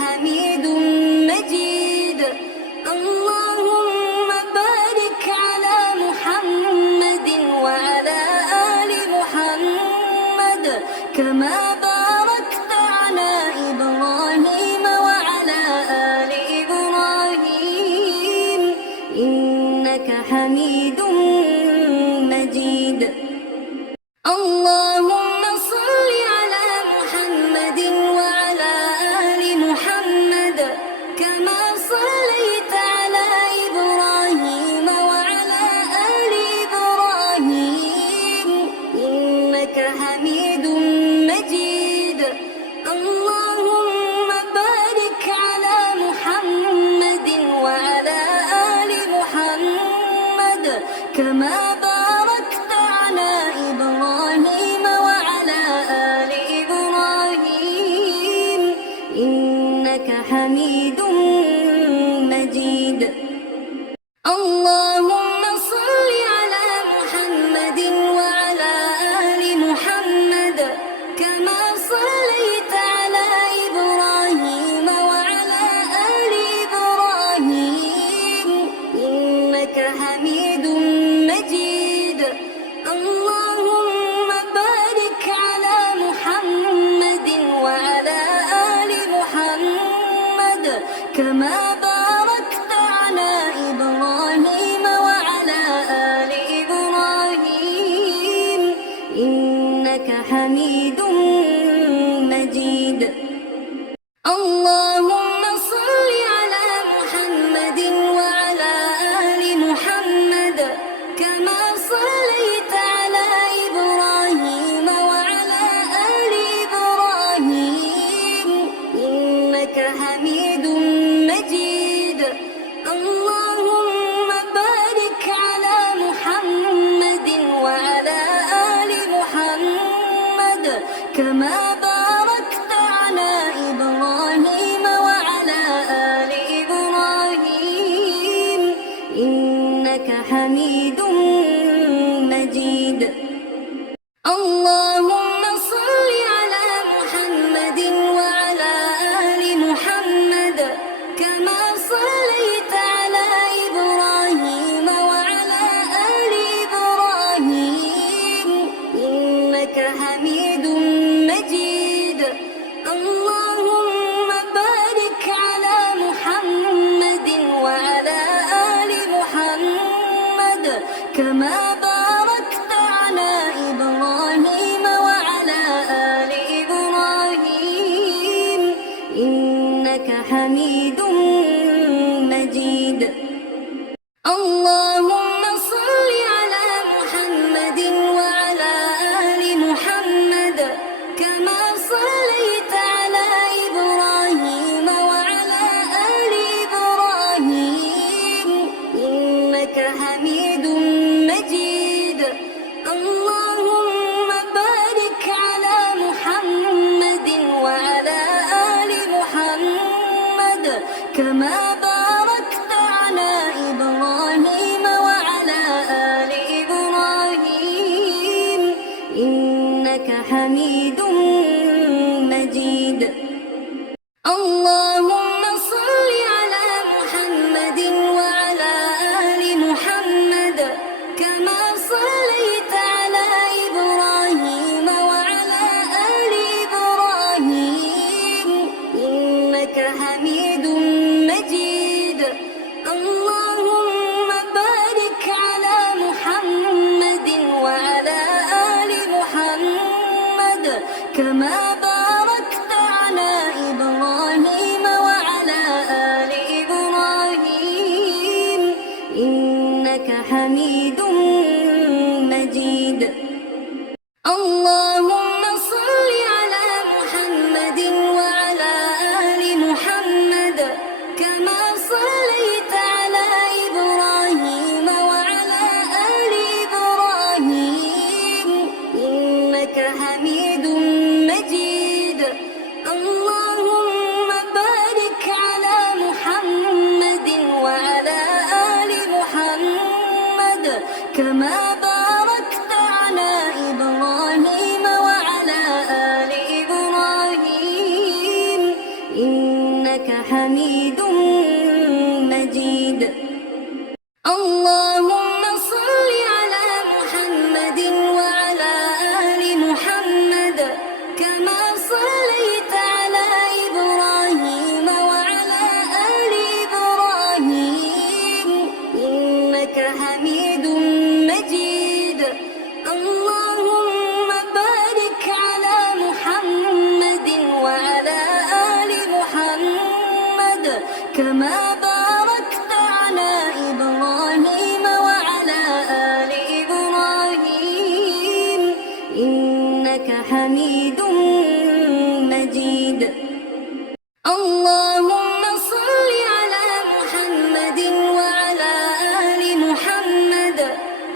حميد مجيد. اللهم بارك على محمد وعلى آل محمد كما باركت على إبراهيم وعلى آل إبراهيم إنك حميد مجيد. اللهم صل على محمد وعلى آل محمد كما صليت على إبراهيم وعلى آل إبراهيم إنك حميد مجيد. اللهم بارك على محمد وعلى آل محمد كما باركت على إبراهيم وعلى آل إبراهيم إنك حميد مجيد. اللهم صل على محمد وعلى آل محمد كما صليت على إبراهيم وعلى آل إبراهيم إنك حميد مجيد. اللهم بارك على محمد وعلى آل محمد كما باركت على إبراهيم وعلى آل إبراهيم إنك حميد مجيد. اللهم صل على محمد وعلى آل محمد كما صليت على إبراهيم وعلى آل إبراهيم إنك حميد مجيد. اللهم بارك على محمد وعلى آل محمد كما باركت على إبراهيم وعلى آل إبراهيم إنك حميد مجيد. اللهم صل على محمد وعلى آل محمد كما صليت على إبراهيم وعلى آل إبراهيم إنك حميد مجيد. اللهم بارك على محمد وعلى آل محمد كما باركت على إبراهيم وعلى آل إبراهيم إنك حميد مجيد. اللهم صل على محمد وعلى آل محمد كما صليت على إبراهيم وعلى آل إبراهيم إنك حميد مجيد. اللهم بارك على محمد وعلى آل محمد كما باركت على إبراهيم وعلى آل إبراهيم إنك حميد مجيد. اللهم صل على محمد وعلى آل محمد كما صليت على إبراهيم وعلى آل إبراهيم إنك حميد مجيد. اللهم صل على محمد وعلى آل محمد كما صليت على إبراهيم وعلى آل إبراهيم إنك حميد مجيد. اللهم صل على محمد وعلى آل محمد كما صليت على إبراهيم إنك حميد مجيد. اللهم بارك على محمد وعلى آل محمد كما باركت على إبراهيم وعلى آل إبراهيم إنك حميد مجيد. اللهم صل على محمد وعلى آل محمد إنك حميد مجيد. اللهم صل على محمد وعلى آل محمد كما صليت على إبراهيم وعلى آل إبراهيم إنك حميد مجيد. اللهم بارك على محمد وعلى آل محمد كما باركت على إبراهيم وعلى آل إبراهيم إنك حميد مجيد. اللهم صل على محمد وعلى آل محمد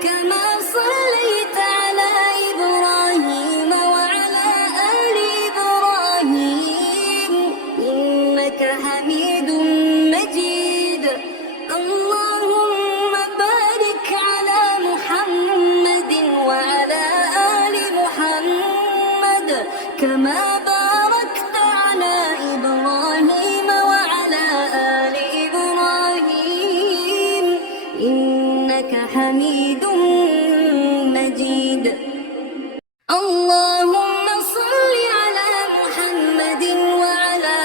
كما صليت على إبراهيم وعلى آل إبراهيم إنك حميد مجيد. اللهم بارك على محمد وعلى آل محمد كما باركت على إبراهيم وعلى آل إبراهيم إنك حميد مجيد. اللهم صل على محمد وعلى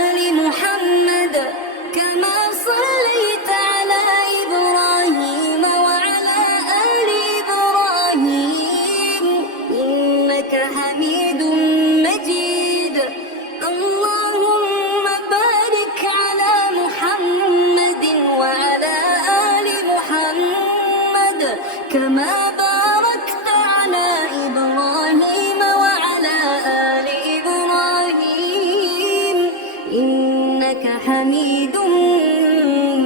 آل محمد كما صليت على إبراهيم وعلى آل إبراهيم إنك حميد مجيد. اللهم بارك على محمد وعلى آل محمد كما باركت على إبراهيم وعلى آل إبراهيم إنك حميد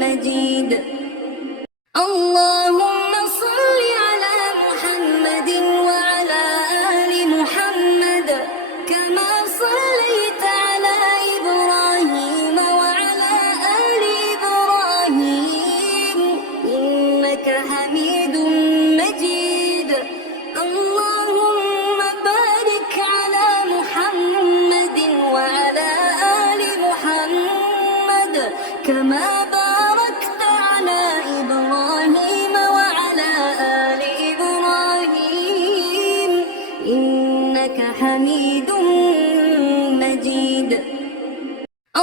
مجيد. اللهم صل على محمد وعلى آل محمد كما صليت على إبراهيم وعلى آل إبراهيم إنك حميد مجيد. اللهم بارك على محمد وعلى آل محمد كما باركت على إبراهيم وعلى آل إبراهيم إنك حميد مجيد.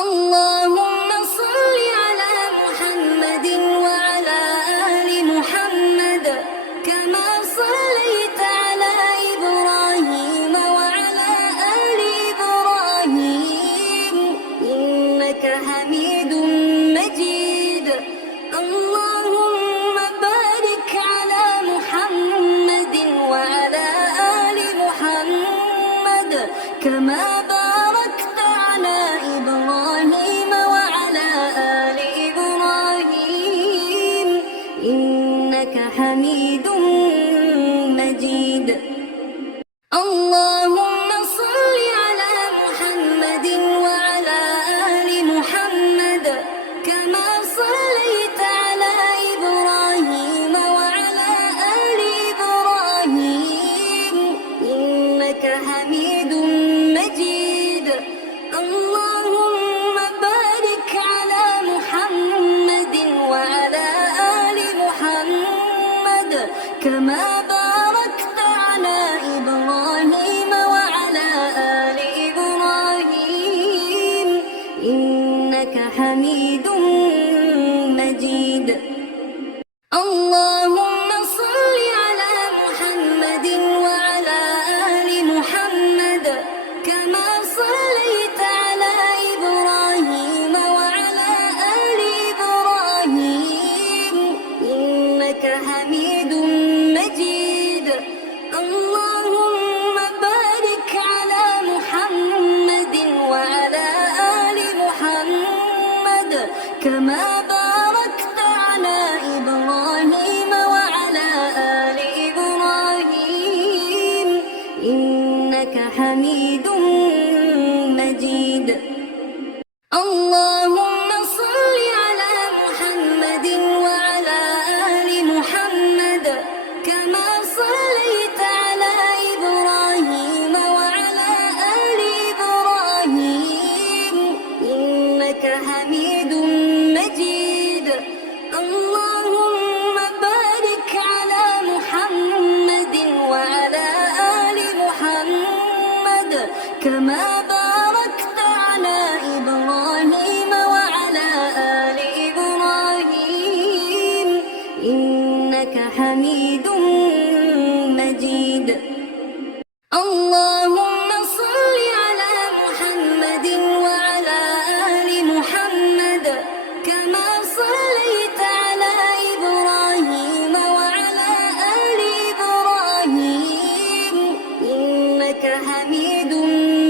اللهم صل على محمد وعلى آل محمد كما صليت على إبراهيم وعلى آل إبراهيم إنك حميد مجيد. اللهم بارك على محمد وعلى آل محمد كما باركت على إبراهيم وعلى آل إبراهيم إنك حميد مجيد. اللهم صل على محمد وعلى آل محمد كما صليت على إبراهيم وعلى آل إبراهيم إنك حميد مجيد. اللهم بارك على محمد وعلى آل محمد كما باركت على إبراهيم وعلى آل إبراهيم إنك حميد مجيد. اللهم صل على محمد وعلى آل محمد كما صليت على إبراهيم وعلى آل إبراهيم إنك حميد مجيد. اللهم بارك على محمد وعلى آل محمد كما باركت على إبراهيم وعلى آل إبراهيم إنك حميد مجيد. اللهم صل على محمد وعلى آل محمد كما صليت على إبراهيم وعلى آل إبراهيم إنك حميد مجيد. اللهم بارك على محمد وعلى آل محمد كما باركت على إبراهيم وعلى آل إبراهيم إنك حميد مجيد. اللهم صل على محمد وعلى آل محمد كما صليت على إبراهيم وعلى آل إبراهيم إنك حميد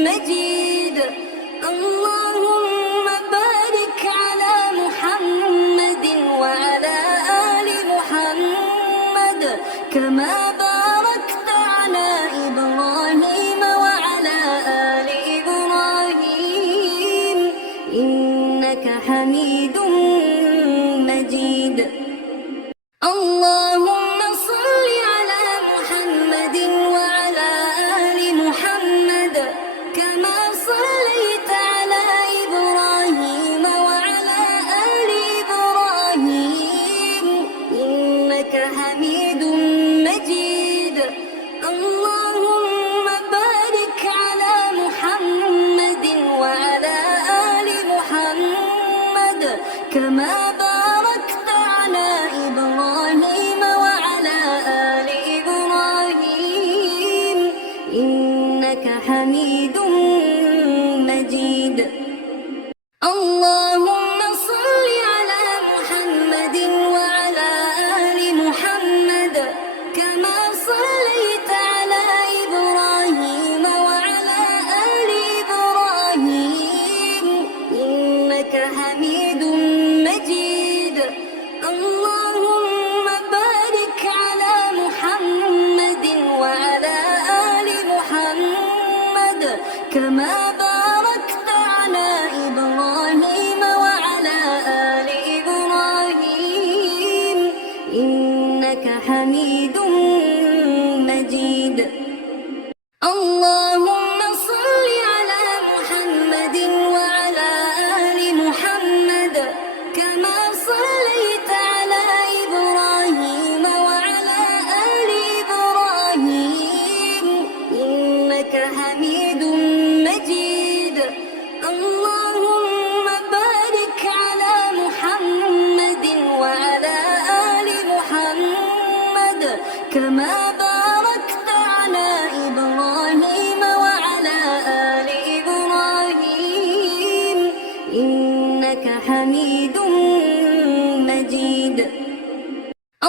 مجيد. اللهم بارك على محمد وعلى آل محمد كما باركت على إبراهيم وعلى آل إبراهيم إنك حميد مجيد. اللهم صل على محمد وعلى آل محمد كما صليت على إبراهيم وعلى آل إبراهيم إنك حميد مجيد. اللهم بارك على محمد وعلى آل محمد كما باركت على إبراهيم وعلى آل إبراهيم إنك حميد مجيد. اللهم صل على محمد وعلى آل محمد كما صليت على إبراهيم وعلى آل إبراهيم إنك حميد مجيد. اللهم بارك على محمد وعلى آل محمد كما باركت على إبراهيم وعلى آل إبراهيم إنك حميد مجيد. اللهم صل على محمد وعلى آل محمد كما صليت على إبراهيم وعلى آل إبراهيم إنك حميد مجيد. اللهم بارك على محمد وعلى آل محمد كما باركت على إبراهيم وعلى آل إبراهيم إنك حميد مجيد. اللهم صل على محمد وعلى آل محمد كما صليت على إبراهيم وعلى آل إبراهيم إنك حميد مجيد. اللهم بارك على محمد وعلى آل محمد كما باركت على إبراهيم وعلى آل إبراهيم إنك حميد مجيد.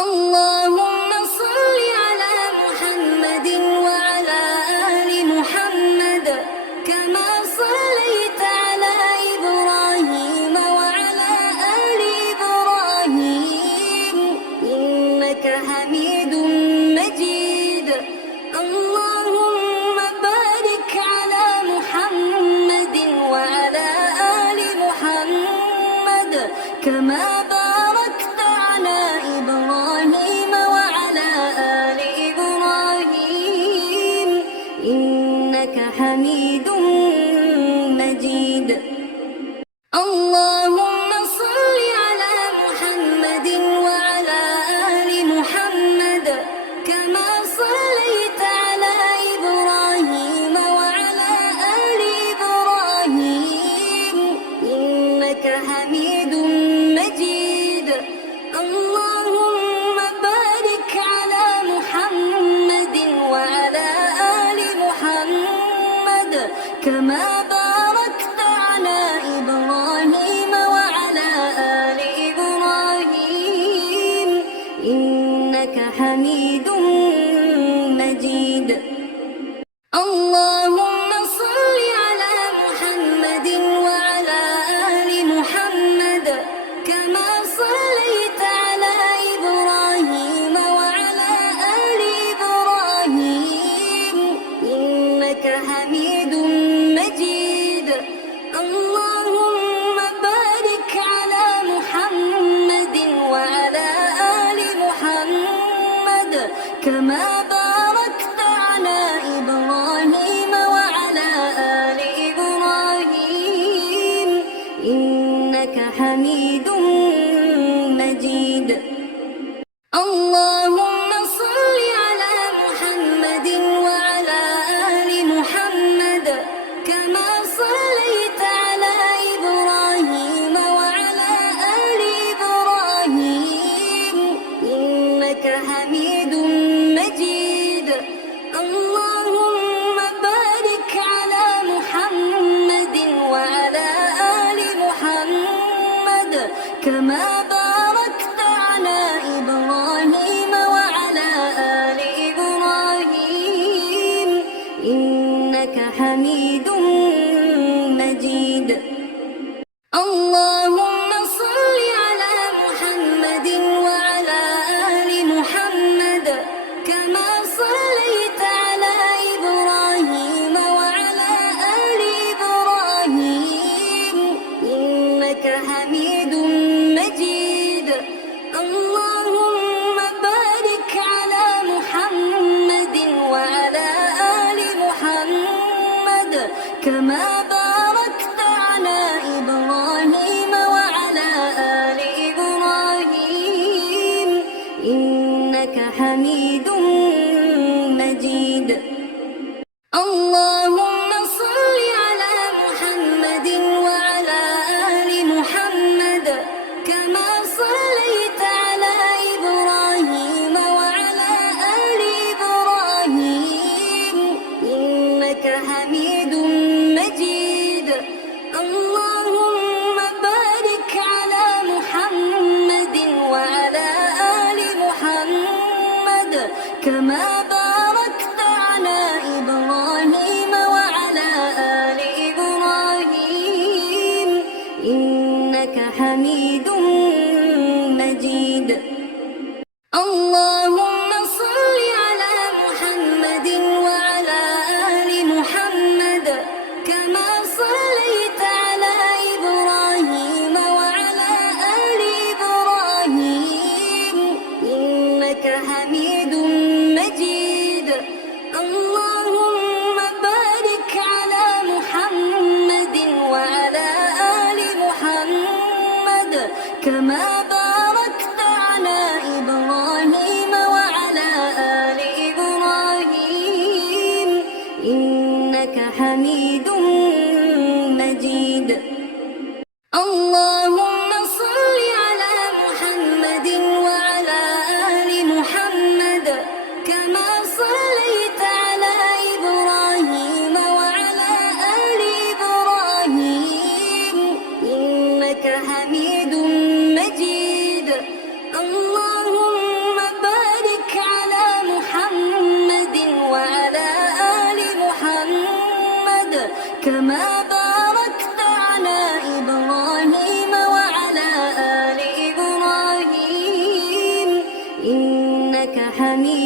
اللهم صل على محمد وعلى آل محمد كما صليت على إبراهيم وعلى آل إبراهيم إنك حميد مجيد. اللهم بارك على محمد وعلى آل محمد كما صليت على إبراهيم وعلى آل إبراهيم إنك حميد مجيد. اللهم صل على محمد وعلى آل محمد كما صليت على إبراهيم وعلى آل إبراهيم إنك حميد مجيد. اللهم بارك على محمد وعلى آل محمد كما باركت على إبراهيم وعلى آل إبراهيم إنك حميد مجيد. اللهم صل على محمد وعلى آل محمد كما صليت على إبراهيم وعلى آل إبراهيم إنك حميد مجيد. إنك حميد مجيد. اللهم صل على محمد وعلى آل محمد كما صليت على إبراهيم وعلى آل إبراهيم إنك حميد مجيد. اللهم بارك على محمد وعلى آل محمد كما باركت على إبراهيم وعلى آل إبراهيم إنك حميد مجيد. اللهم صل على محمد وعلى آل محمد كما صليت على إبراهيم وعلى آل إبراهيم إنك حميد مجيد. اللهم بارك على محمد وعلى آل محمد كما باركت على إبراهيم وعلى آل إبراهيم إنك حميد مجيد. اللهم صل على محمد وعلى آل محمد كما صليت على إبراهيم وعلى آل إبراهيم إنك حميد مجيد. اللهم بارك على محمد وعلى آل محمد كما باركت على إبراهيم وعلى آل إبراهيم إنك حميد مجيد. اللهم صل على محمد وعلى آل محمد كما صليت على إبراهيم وعلى آل إبراهيم إنك حميد مجيد. اللهم بارك على محمد وعلى آل محمد كما باركت على إبراهيم وعلى آل إبراهيم إنك حميد مجيد. اللهم صل على محمد وعلى آل محمد كما صليت على إبراهيم وعلى آل إبراهيم إنك حميد مجيد. اللهم بارك على محمد وعلى آل محمد كما باركت على إبراهيم وعلى آل إبراهيم إنك حميد